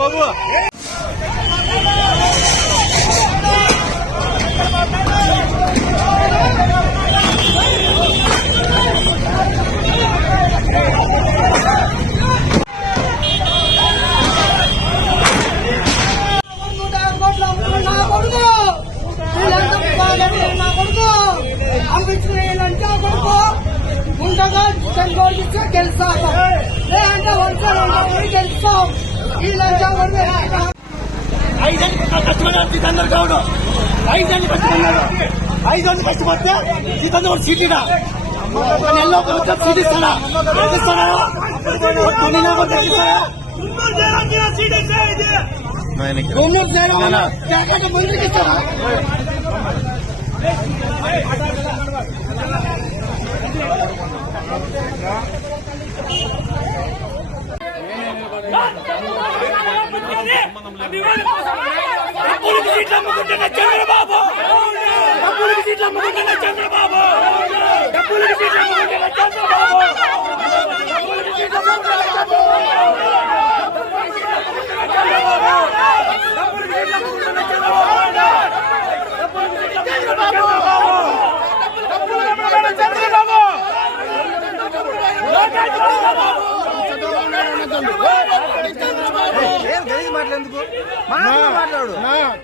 బాబు ఉండగా గెలుస్తాం లేదంటే గెలుస్తాం. ఈ లంచం జితేందర్ గౌడ్ 5 ఏళ్ళు కష్టపడ్డాడు. 5 ఏళ్ళు కష్టపడితే జితేందర్ గౌడ్ సీట్ నెలలో ఒక సీట్ ఇస్తాడా? చంద్రబాబు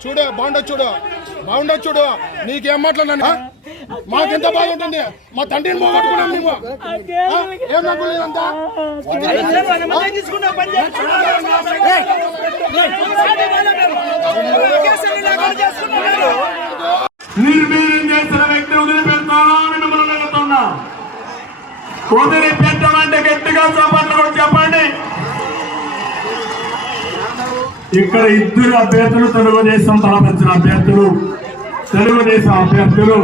చూడు బాగుండొచ్చు చూడు నీకేం మాట్లాడినా మాకెంత బాగుంటుంది. మా తండ్రిని పోగొట్టుకున్నాం మేము. ఏం నమ్మలేదంతా నిర్వీర్యం చేసిన వ్యక్తి వదిలిపెడతానా అని మిమ్మల్ని అడుగుతున్నా. వదిలిపెట్టమంటే గట్టిగా చెప్పండి చెప్పండి. ఇక్కడ 2 అభ్యర్థులు తెలుగుదేశం తలపెట్టిన అభ్యర్థులు, తెలుగుదేశం అభ్యర్థులు.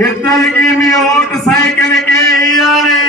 2కి మీ ఓటు సైకిల్కి ఇవ్వాలి.